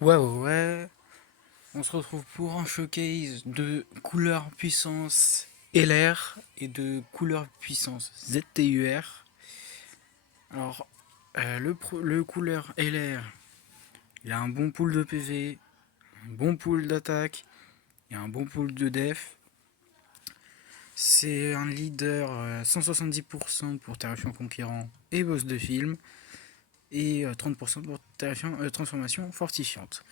Ouais, ouais, ouais. On se retrouve pour un showcase de couleur puissance LR et de couleur puissance ZTUR. Alors, le couleur LR, il a un bon pool de PV, un bon pool d'attaque et un bon pool de def. C'est un leader 170% pour Terrifiant Conquérant et boss de film et 30% pour transformation fortifiante.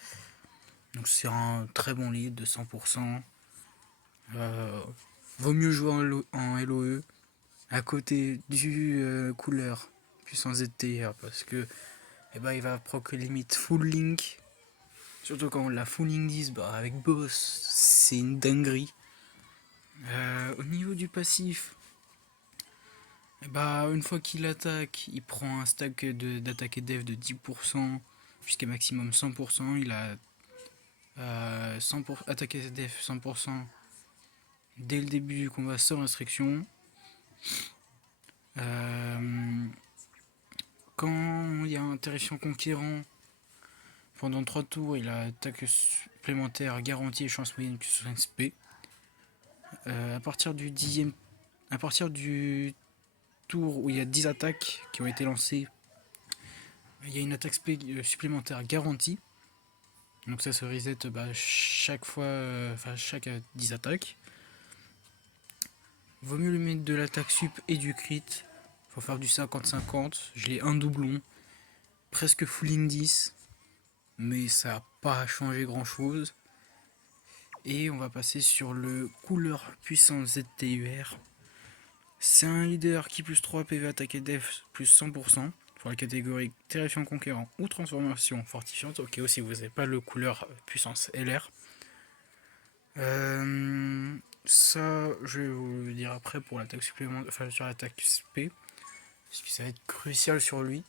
Donc c'est un très bon lead de 100%. Euh, Vaut mieux jouer en LOE à côté du couleur puissance ZTR parce que eh ben, il va proc limite full link. Surtout quand on l'a full link 10 bah, avec boss, c'est une dinguerie. Au niveau du passif, eh ben, une fois qu'il attaque, il prend un stack d'attaque et def de 10% jusqu'à maximum 100%. Il a 100% attaque et def 100% dès le début du combat sans restriction. Euh, Quand il y a un terrifiant conquérant, pendant 3 tours, il a attaque supplémentaire garantie et chance moyenne plus 5 SP. À partir du 10e, à partir du tour où il y a 10 attaques qui ont été lancées, il y a une attaque SP supplémentaire garantie. Donc ça se reset chaque fois, chaque 10 attaques. Vaut mieux lui mettre de l'attaque sup et du crit. Faut faire du 50-50. Je l'ai un doublon, presque full 10, mais ça n'a pas changé grand chose. Et on va passer sur le couleur puissance ZTUR. C'est un leader qui plus 3 PV attaque et def plus 100% pour la catégorie terrifiant conquérant ou transformation fortifiante. Ok, aussi vous n'avez pas le couleur puissance LR. Ça, je vais vous le dire après pour l'attaque supplémentaire, enfin sur l'attaque SP, parce que ça va être crucial sur lui.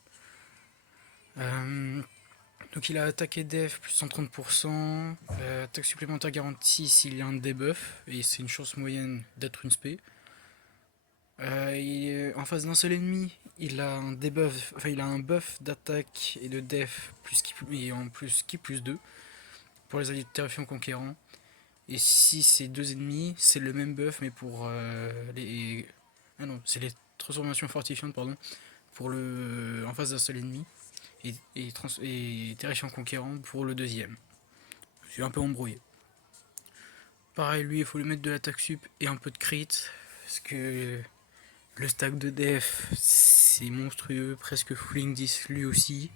Donc il a attaqué def plus 130%, attaque supplémentaire garantie s'il y a un debuff, et c'est une chance moyenne d'être une spé. En face d'un seul ennemi, il a un debuff, enfin il a un buff d'attaque et de def plus qui, et en plus qui plus 2 pour les alliés terrifiants conquérants. Et si c'est deux ennemis, c'est le même buff mais pour les. Ah non, c'est les transformations fortifiantes, pardon, pour le en face d'un seul ennemi. Et terrifiant conquérant pour le deuxième. Je suis un peu embrouillé. Pareil, lui, il faut lui mettre de l'attaque sup et un peu de crit. Parce que le stack de def, c'est monstrueux, presque full 10 lui aussi.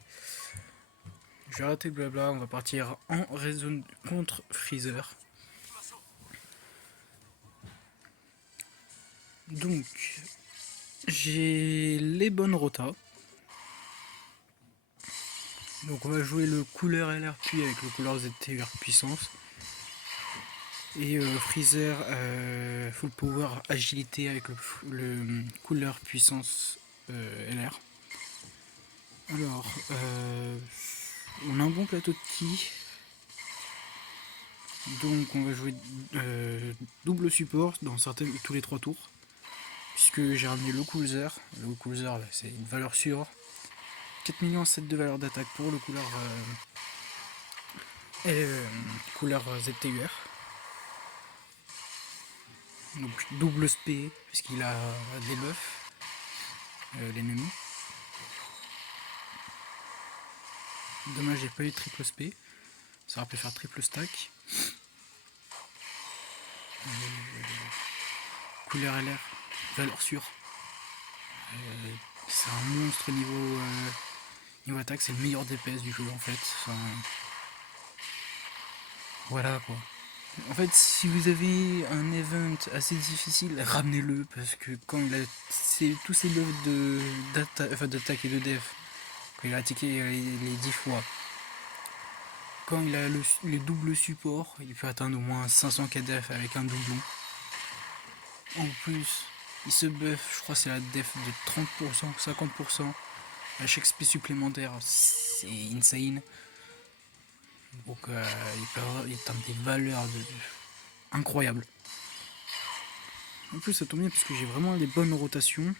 Je vais arrêter le blabla, on va partir en raison contre Freezer. Donc, j'ai les bonnes rotas. Donc on va jouer le couleur LR puis avec le couleur ZTR puissance. Et Freezer full power agilité avec le couleur puissance LR. Alors, on a un bon plateau de ki. Donc on va jouer double support dans tous les 3 tours. Puisque j'ai ramené le Coolzer. Le Coolzer c'est une valeur sûre. 4 millions 7 de valeur d'attaque pour le couleur ZTUR. Donc double SP puisqu'il a des buffs l'ennemi. Dommage j'ai pas eu triple SP. Ça aurait pu faire triple stack. Couleur LR, valeur sûre. C'est un monstre niveau attaque, c'est le meilleur DPS du jeu en fait. Enfin, voilà quoi. En fait, si vous avez un event assez difficile, ramenez-le parce que quand il a tous ses buffs d'attaque et de def, quand il a attaqué les 10 fois, quand il a les doubles supports, il peut atteindre au moins 500 KDF avec un doublon. En plus, il se buff, je crois que c'est la def de 30%, 50%. À chaque SP supplémentaire, c'est insane. Donc il atteint des valeurs incroyables. En plus, ça tombe bien puisque j'ai vraiment les bonnes rotations.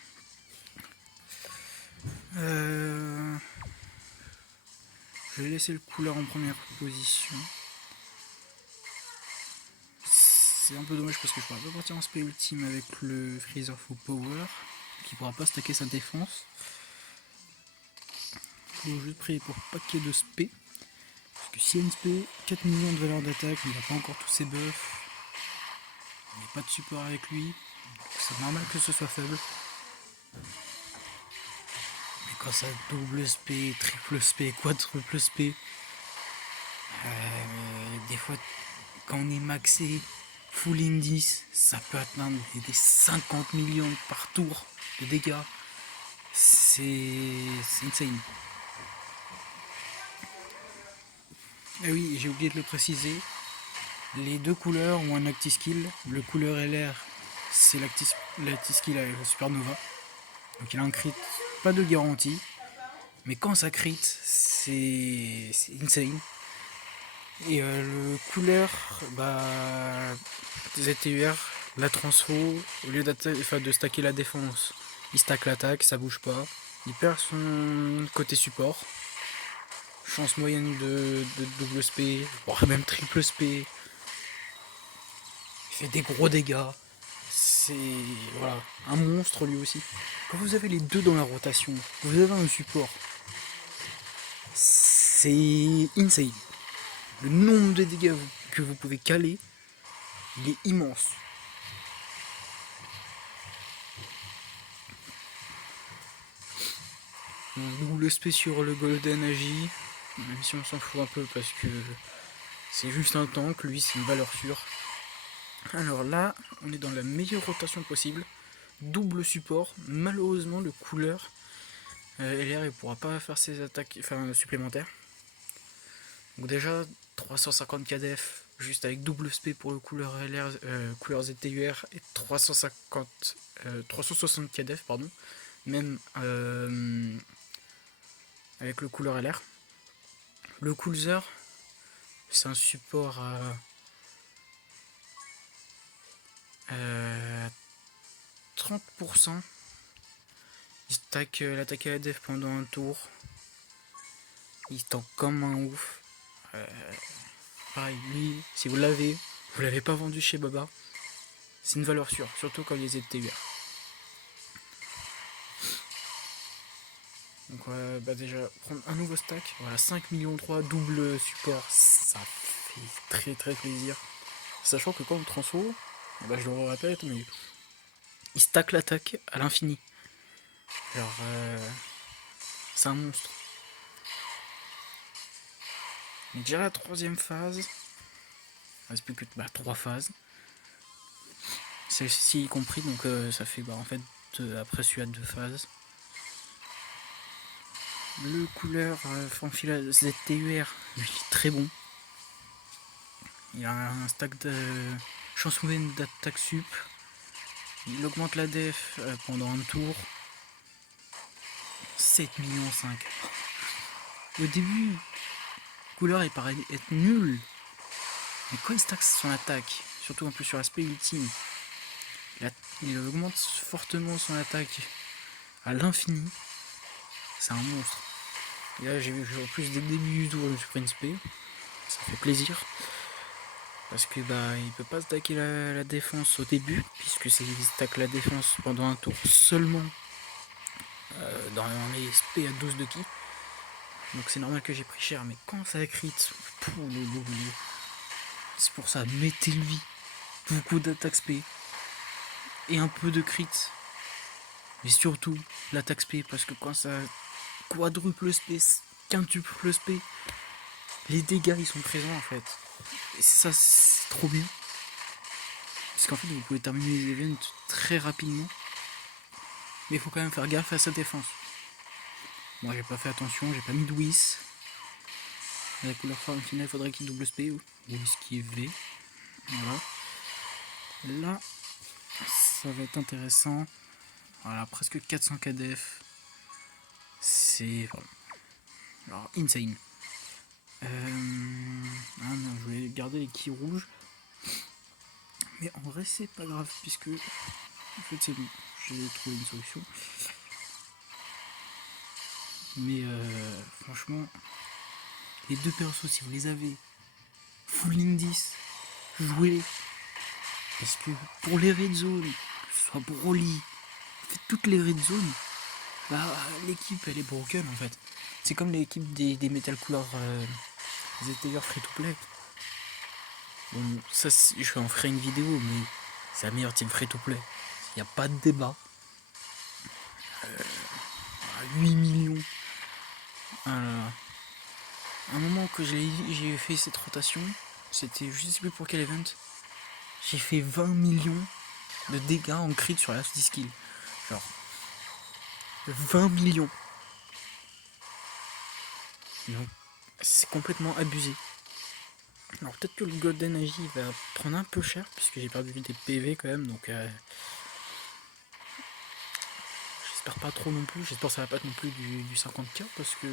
Je vais laisser le couleur en première position. C'est un peu dommage parce que je pourrais pas partir en spé ultime avec le Freezer Full Power, qui pourra pas stacker sa défense. Faut juste prier pour pas qu'il y ait de spé. Parce que s'il y a une spé, 4 millions de valeur d'attaque, mais il n'a pas encore tous ses buffs. Il n'y a pas de support avec lui. C'est normal que ce soit faible. Mais quand ça double spé, triple spé, quadruple spé, des fois quand on est maxé full indice, ça peut atteindre des 50 millions par tour de dégâts. C'est insane. Ah oui, j'ai oublié de le préciser. Les deux couleurs ont un active skill. Le couleur LR, c'est l'active skill avec la supernova. Donc il a un crit, pas de garantie. Mais quand ça crit, c'est insane. Et le couleur, ZTUR, la transfo, au lieu de stacker la défense, il stack l'attaque, ça bouge pas. Il perd son côté support. Chance moyenne de double spé, voire même triple spé. Il fait des gros dégâts. C'est voilà, un monstre lui aussi. Quand vous avez les deux dans la rotation, vous avez un support. C'est insane. Le nombre de dégâts que vous pouvez caler, il est immense. Double spé sur le Golden Agi, même si on s'en fout un peu parce que c'est juste un tank, lui c'est une valeur sûre. Alors là, on est dans la meilleure rotation possible. Double support, malheureusement le couleur LR il pourra pas faire ses attaques supplémentaires. Donc déjà 350 KDF juste avec double spé pour le couleur LR, couleur ZTUR et 360 KDF pardon, même avec le couleur LR. Le Coolzer, c'est un support à 30%. Il stack l'attaque à la def pendant un tour. Il tank comme un ouf. Pareil, lui, si vous l'avez pas vendu chez Baba, c'est une valeur sûre, surtout quand il est ZTUR. Donc déjà, prendre un nouveau stack, voilà, 5 millions 3, double support, ça fait très très plaisir. Sachant que quand on transfo, je le répète, mais il stack l'attaque à l'infini. Genre, c'est un monstre. Mais déjà la troisième phase, il reste plus que 3 phases. Celle-ci y compris, donc ça fait en fait après celui-là 2 phases. Le couleur Fanfila ZTUR, lui est très bon. Il a un stack de chance moyenne d'attaque sup. Il augmente la def pendant un tour. 7 millions 5. Au début, couleur il paraît être nul. Mais quand il stack son attaque, surtout un peu sur l'aspect ultime, il augmente fortement son attaque à l'infini. C'est un monstre. Et là j'ai vu en plus dès le début du tour je me suis pris une spé. Ça fait plaisir. Parce que il peut pas stacker la défense au début, puisque il stack la défense pendant un tour seulement dans les SP à 12 de ki. Donc c'est normal que j'ai pris cher, mais quand ça crit, c'est pour ça, mettez-lui beaucoup d'attaque SP et un peu de crit. Mais surtout l'attaque SP, parce que quand ça quadruple SP, quintuple SP, les dégâts ils sont présents en fait. Et ça c'est trop bien. Parce qu'en fait vous pouvez terminer les events très rapidement. Mais il faut quand même faire gaffe à sa défense. Moi j'ai pas fait attention, j'ai pas mis de Whis. La couleur forme finale, il faudrait qu'il double spé ou esquiver. Voilà. Là, ça va être intéressant. Voilà, presque 400 KDF. C'est. Alors, insane. Ah non, je voulais garder les keys rouges. Mais en vrai, c'est pas grave, puisque. En fait, c'est bon. J'ai trouvé une solution. Mais franchement, Les deux persos, si vous les avez, full indice, jouez. Parce que pour les red zones, que ce soit Broly, faites toutes les red zones, bah l'équipe elle est broken en fait. C'est comme l'équipe des Metal Couleur ZTR free to play. Bon, ça je en ferai une vidéo, mais c'est la meilleure team free to play. Il n'y a pas de débat. 8 millions. Un moment que j'ai fait cette rotation, c'était je sais plus pour quel event. J'ai fait 20 millions de dégâts en crit sur la last skill. Genre 20 millions. Donc c'est complètement abusé. Alors peut-être que le Golden Agi va prendre un peu cher puisque j'ai perdu des PV quand même, donc j'espère pas trop non plus. J'espère que ça va pas être non plus du 50k parce que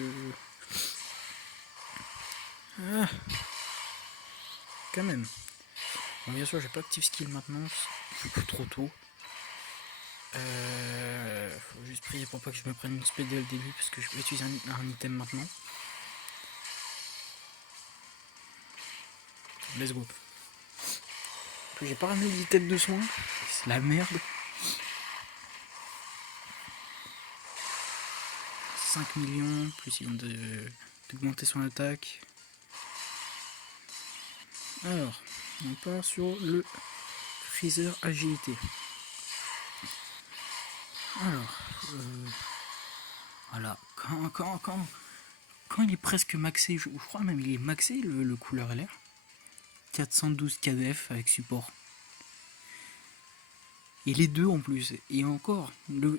quand même. Bon, bien sûr j'ai pas active skill maintenant, c'est beaucoup trop tôt. Faut juste prier pour pas que je me prenne une spé dès le début parce que je peux utiliser un item maintenant. Let's go. J'ai pas ramené l'item de soin, c'est la merde. 5 millions, plus il vient d'augmenter son attaque. Alors, on part sur le Freezer agilité. Alors, voilà, quand il est presque maxé, je crois même il est maxé le couleur LR. 412 KDF avec support. Et les deux en plus. Et encore,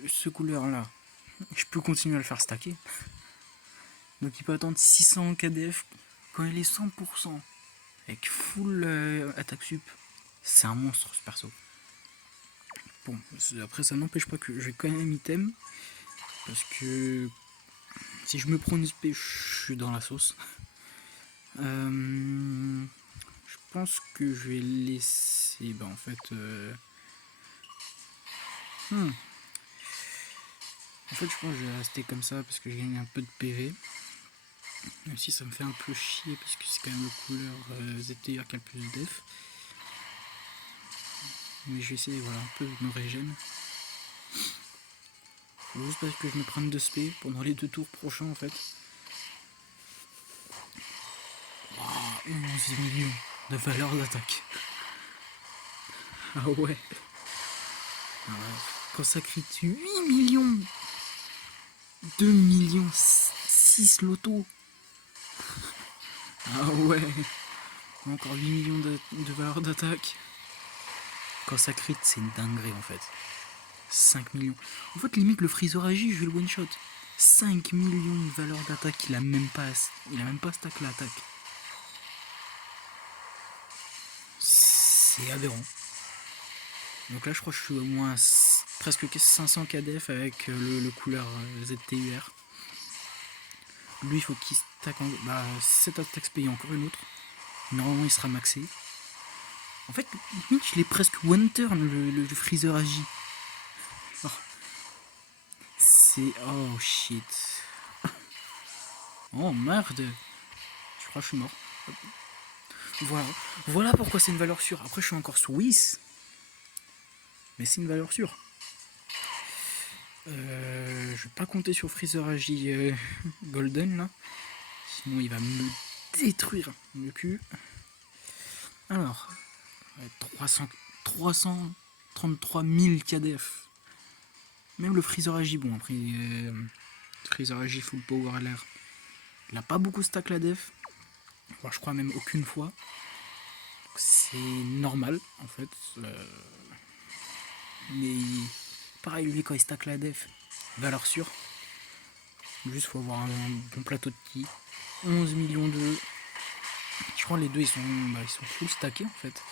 ce couleur là, je peux continuer à le faire stacker. Donc il peut attendre 600 KDF quand il est 100%. Avec full attaque sup. C'est un monstre ce perso. Bon, après ça n'empêche pas que je vais quand même item. Parce que si je me prends une SP, je suis dans la sauce. Je pense que je vais laisser. En fait. En fait, je pense que je vais rester comme ça parce que je gagne un peu de PV. Même si ça me fait un peu chier parce que c'est quand même le couleur ZTR qui a le plus de def. Mais je vais essayer voilà, un peu de me régénérer. Faut juste parce que je me prenne 2 SP pendant les 2 tours prochains en fait. Wow, 11 millions de valeur d'attaque. Ah ouais. Quand ça crie 8 millions, 2 millions 6 loto. Ah ouais. Encore 8 millions de valeur d'attaque. Quand ça crit, c'est une dinguerie en fait. 5 millions. En fait, limite, le Freezer Agi, je vais le one shot. 5 millions de valeur d'attaque, il a même pas stack l'attaque. C'est aberrant. Donc là, je crois que je suis au moins presque 500 KDF avec le couleur ZTUR. Lui, il faut qu'il stack cette attaque paye encore une autre. Normalement, il sera maxé. En fait, limite, je l'ai presque one turn le Freezer Agi. Oh. C'est. Oh shit. Oh merde. Je crois que je suis mort. Voilà pourquoi c'est une valeur sûre. Après, je suis encore Swiss. Mais c'est une valeur sûre. Je vais pas compter sur Freezer Agi Golden là. Sinon, il va me détruire le cul. Alors, 333 000 KDF. Même le Freezer Agi, bon, après, Freezer Agi full power à l'air. Il a pas beaucoup stack la def. Enfin, je crois même aucune fois. C'est normal en fait. Mais pareil, lui quand il stack la def, valeur sûre. Juste faut avoir un bon plateau de ki. 11 millions de. Je crois les deux ils sont full stackés en fait.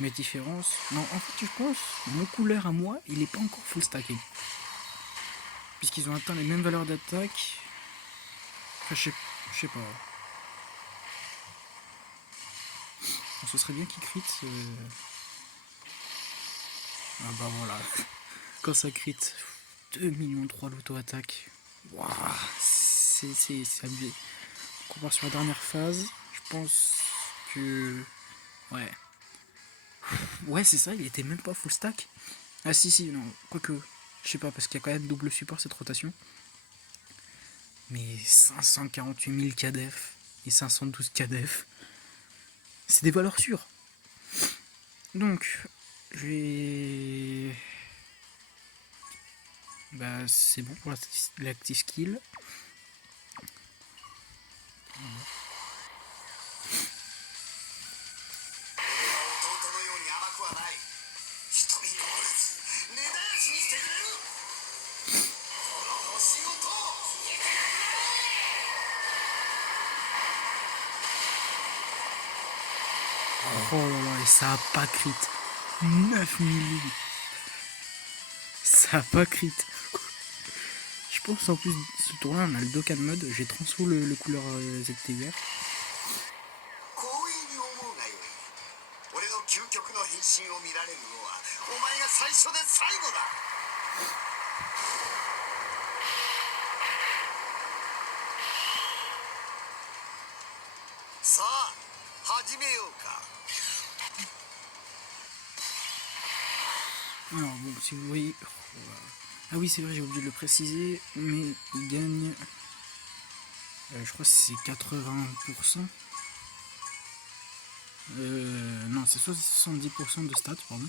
Mais différence. Non, en fait, je pense, mon couleur à moi, il est pas encore full stacké. Puisqu'ils ont atteint les mêmes valeurs d'attaque. Enfin, je sais pas. Ce serait bien qu'il crit. Ah bah voilà. Quand ça crit 2 millions 3 l'auto-attaque. Waouh, c'est abusé. on part sur la dernière phase. Je pense que... Ouais. Ouais, c'est ça, il était même pas full stack. Ah si, non, quoique... Je sais pas, parce qu'il y a quand même double support cette rotation. Mais 548 000 KDF et 512 KDF, c'est des valeurs sûres. Donc, je vais... Bah, c'est bon pour l'active skill. Oh là là, et ça a pas crit. 9000. Ça a pas crit. Je pense en plus ce tour là on a le Dokkan mode. J'ai transfo le couleur ZTUR. Alors bon, si vous voyez... Ah oui, c'est vrai, j'ai oublié de le préciser, mais il gagne... je crois que c'est 80%. Non, c'est 70% de stats, pardon.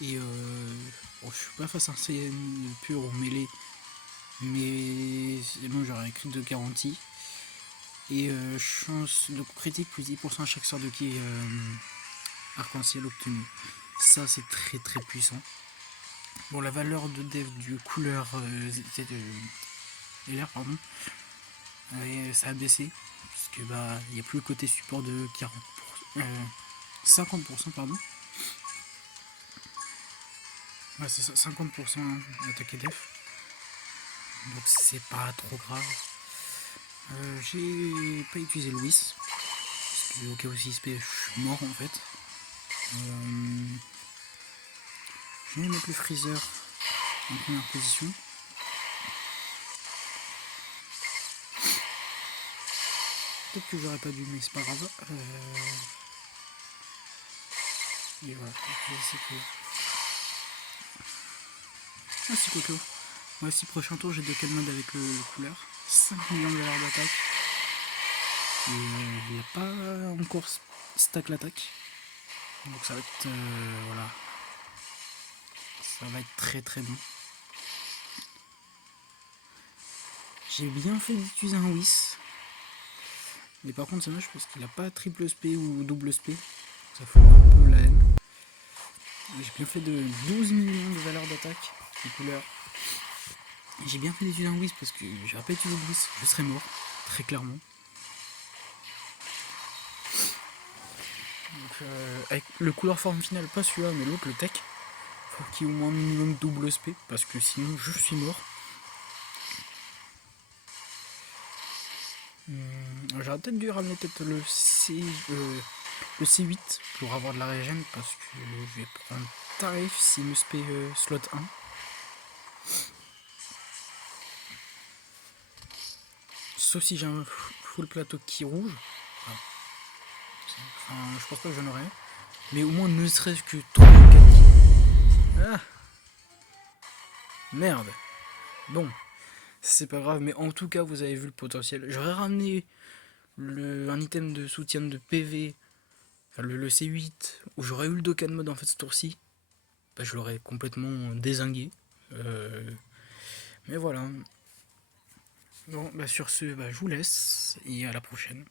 Et bon, je suis pas face à un CN pur ou mêlé, mais sinon j'aurais écrit de garantie. Et chance de critique plus 10% à chaque sort de qui arc-en-ciel obtenu. Ça c'est très très puissant. Bon, la valeur de dev du couleur LR, pardon, ça a baissé parce que bah il n'y a plus le côté support de 50%, pardon. Ouais, c'est ça, 50% attaque et def. Donc c'est pas trop grave. J'ai pas utilisé le Whis parce que au cas où 6P je suis mort en fait. Je vais mettre le freezer en première position. Peut-être que j'aurais pas dû, mais c'est pas grave. Et voilà, c'est que... Ah si, Coco. Moi aussi, prochain tour, j'ai Dokkan mode avec le couleur. 5 millions de valeurs d'attaque. Et il n'a pas encore stack l'attaque. Donc ça va être... voilà. Ça va être très très bon. J'ai bien fait d'utiliser un Whis. Mais par contre c'est moche parce qu'il n'a pas triple SP ou double SP. Ça fout un peu la haine. J'ai bien fait de 12 millions de valeurs d'attaque de couleur. J'ai bien fait d'utiliser un Whis parce que j'aurais pas utilisé le Whis, je serais mort, très clairement. Donc avec le couleur forme finale, pas celui-là mais l'autre, le tech, faut qu'il y ait au moins un minimum double SP parce que sinon je suis mort. J'aurais peut-être dû ramener peut-être le C8 pour avoir de la régène parce que je vais prendre tarif s'il me spé slot 1. Sauf si j'ai un full plateau qui rouge. Enfin, je pense pas que j'en aurai. Mais au moins ne serait-ce que 3 ou 4. Ah merde. Bon, c'est pas grave, mais en tout cas vous avez vu le potentiel. J'aurais ramené un item de soutien de PV, enfin le C8, où j'aurais eu le Dokkan mode en fait ce tour-ci. Bah, je l'aurais complètement dézingué. Mais voilà. Bon, bah sur ce, bah, je vous laisse et à la prochaine.